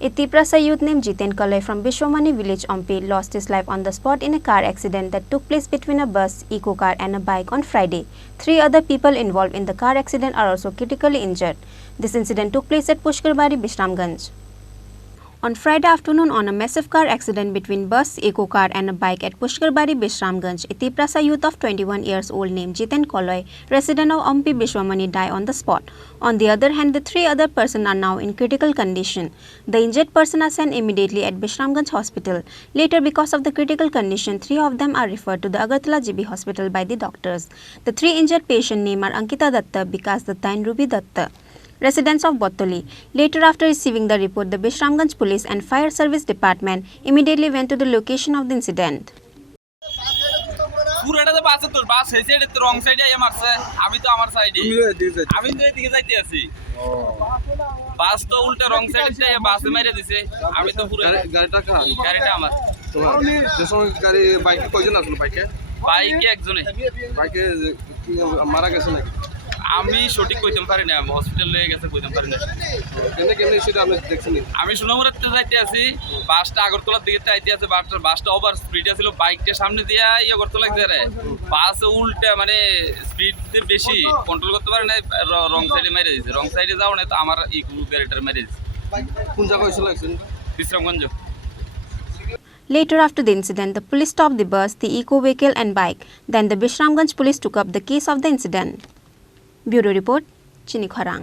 A Tripura youth named Jiten Kalai from Bishswamani village Ampi lost his life on the spot in a car accident that took place between a bus, eco car and a bike on Friday. 3 other people involved in the car accident are also critically injured. This incident took place at Ampi Bishswamani. On Friday afternoon, on a massive car accident between bus, eco car and a bike at Ampi Bishswamani, a Tripura youth of 21 years old named Jiten Kalai, resident of Ampi Bishswamani, died on the spot. On the other hand, the 3 other persons are now in critical condition. The injured persons are sent immediately at Bishramganj hospital. Later, because of the critical condition, 3 of them are referred to the Agartala GB hospital by the doctors. The 3 injured patients' names are Ankita Datta, Bikas Datta and Ruby Datta, residents of Bottoli. Later, after receiving the report, the Bishramganj Police and Fire Service Department immediately went to the location of the incident. আমি সঠিক কইতে পারি না হসপিটালে গেছে কইতে পারি না কেন কেন সেটা আমি দেখছি আমি সুনামুরাতে যাইতে আছি বাসটা আগরতলার দিকে যাইতে আছে বাসটা ওভার স্পিডে ছিল বাইকটা সামনে দিয়া আগরতলা গেছে বাস উল্টা মানে স্পিডের বেশি কন্ট্রোল করতে পারে না রং সাইডে মেরে দিয়েছে রং সাইডে যাও না তো আমার ইকু গাড়িটার মেরে দিয়েছে কোন জায়গায় হইছিল accident Bishramganj Later, after the incident, the police stopped the bus, the eco vehicle and bike. Then the Bishramganj police took up the case of the incident. Bureau Report, Chini Khorang.